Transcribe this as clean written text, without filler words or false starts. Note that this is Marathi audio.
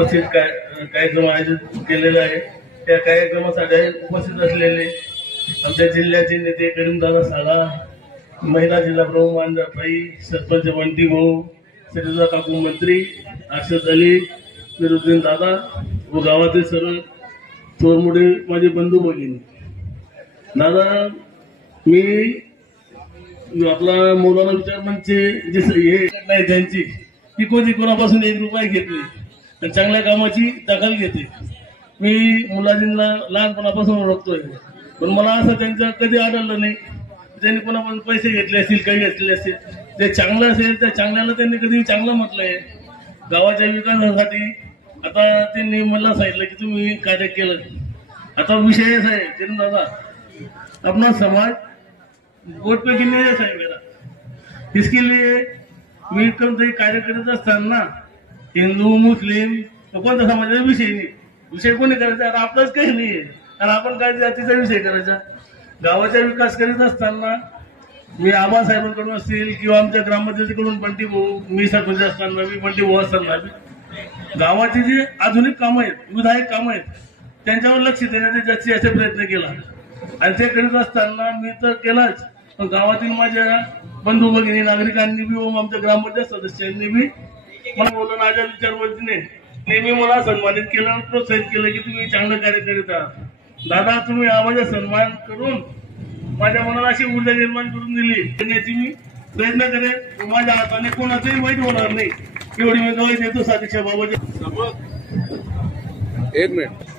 उपस्थित कार्यक्रम आयोजित केलेला आहे। त्या कार्यक्रमासाठी उपस्थित असलेले आमच्या जिल्ह्याचे नेते करीमदादा साळा, महिला जिल्हा प्रमुख मानदाताई, सरपंच बंटी भाऊ, सरिता काकू, मंत्री अर्शद अली, निरुद्दीन दादा व गावातील सर्व थोरमोठे माझे बंधू भगिनी। दादा, मी आपला मौलाना विचार मंचचे जे हे नाही त्यांची ती कोणापासून 1 रुपया घेतली आणि चांगल्या कामाची दखल घेते। मी मुलाजींना लहानपणापासून ओळखतोय, पण मला असं त्यांचं कधी आढळलं नाही त्यांनी कोणापासून पैसे घेतले असतील, काही घेतले असतील। ते चांगलं असेल त्या चांगल्याला त्यांनी कधी चांगलं म्हटलंय। गावाच्या विकासासाठी आता त्यांनी मला सांगितलं की तुम्ही कार्य केलं। आता विषय असा आहे करीम दादा, अपना समाज वोट पे गिनने जैसा है मेरा, इसके लिए मी कोणताही कार्य करत असताना हिंदू मुस्लिम कोणता समाजाचा विषय नाही, विषय कोणी करायचा आता आपलाच काही नाहीये आणि आपण काय जातीचा विषय करायचा। गावाचा विकास करीत असताना मी आबासाहेबांकडून असतील किंवा आमच्या ग्रामपंचायतीकडून बंटी भाऊ, मी सरपंच असताना मी बंटी भाऊ असताना गावाची जी आधुनिक कामं आहेत, विधायक कामं आहेत त्यांच्यावर लक्ष देण्याचा जास्तीत जास्त प्रयत्न केला आणि ते करीत असताना मी तर केलाच, पण गावातील माझ्या बंधू भगिनी नागरिकांनी बी व आमच्या ग्रामपंचायत सदस्यांनी बी मला बोलून आजाद विचारवंतीने नेहमी मला सन्मानित केलं, प्रोत्साहित केलं की तुम्ही चांगलं कार्य करीत आहात। दादा, तुम्ही आम्हाला सन्मान करून माझ्या मनाला अशी ऊर्जा निर्माण करून दिली, करण्याची मी प्रयत्न करेन। माझ्या हाताने कोणाचंही वाईट होणार नाही एवढी मी गवाही देतो। साधीच्या बाबाजी 1 मिनिट।